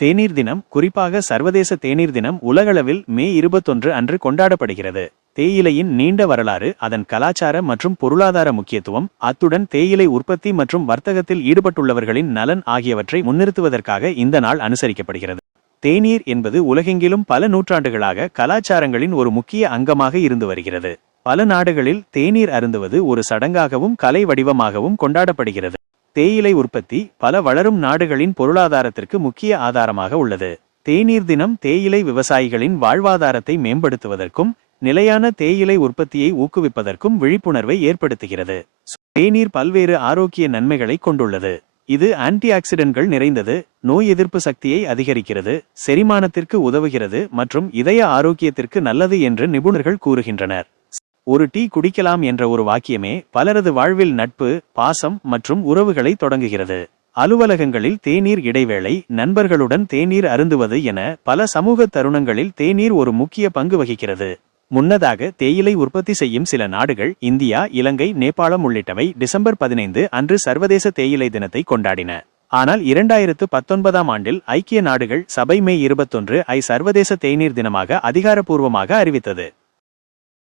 தேநீர் தினம், குறிப்பாக சர்வதேச தேநீர் தினம் உலகளவில் மே 21 அன்று கொண்டாடப்படுகிறது. தேயிலையின் நீண்ட வரலாறு, அதன் கலாச்சார மற்றும் பொருளாதார முக்கியத்துவம், அத்துடன் தேயிலை உற்பத்தி மற்றும் வர்த்தகத்தில் ஈடுபட்டுள்ளவர்களின் நலன் ஆகியவற்றை முன்னிறுத்துவதற்காக இந்த நாள் அனுசரிக்கப்படுகிறது. தேநீர் என்பது உலகெங்கிலும் பல நூற்றாண்டுகளாக கலாச்சாரங்களின் ஒரு முக்கிய அங்கமாக இருந்து வருகிறது. பல நாடுகளில் தேநீர் அருந்துவது ஒரு சடங்காகவும் கலை வடிவமாகவும் கொண்டாடப்படுகிறது. தேயிலை உற்பத்தி பல வளரும் நாடுகளின் பொருளாதாரத்திற்கு முக்கிய ஆதாரமாக உள்ளது. தேநீர் தினம் தேயிலை விவசாயிகளின் வாழ்வாதாரத்தை மேம்படுத்துவதற்கும் நிலையான தேயிலை உற்பத்தியை ஊக்குவிப்பதற்கும் விழிப்புணர்வை ஏற்படுத்துகிறது. தேநீர் பல்வேறு ஆரோக்கிய நன்மைகளை கொண்டுள்ளது. இது ஆன்டி ஆக்சிடென்ட்கள் நிறைந்தது, நோய் எதிர்ப்பு சக்தியை அதிகரிக்கிறது, செரிமானத்திற்கு உதவுகிறது மற்றும் இதய ஆரோக்கியத்திற்கு நல்லது என்று நிபுணர்கள் கூறுகின்றனர். ஒரு டீ குடிக்கலாம் என்ற ஒரு வாக்கியமே பலரது வாழ்வில் நட்பு, பாசம் மற்றும் உறவுகளை தொடங்குகிறது. அலுவலகங்களில் தேநீர் இடைவேளை, நண்பர்களுடன் தேநீர் அருந்துவது என பல சமூக தருணங்களில் தேநீர் ஒரு முக்கிய பங்கு வகிக்கிறது. முன்னதாக தேயிலை உற்பத்தி செய்யும் சில நாடுகள், இந்தியா, இலங்கை, நேபாளம் உள்ளிட்டவை டிசம்பர் 15 அன்று சர்வதேச தேயிலை தினத்தை கொண்டாடின. ஆனால் 2019ஆம் ஆண்டில் ஐக்கிய நாடுகள் சபை மே 21 ஐ சர்வதேச தேநீர் தினமாக அதிகாரப்பூர்வமாக அறிவித்தது.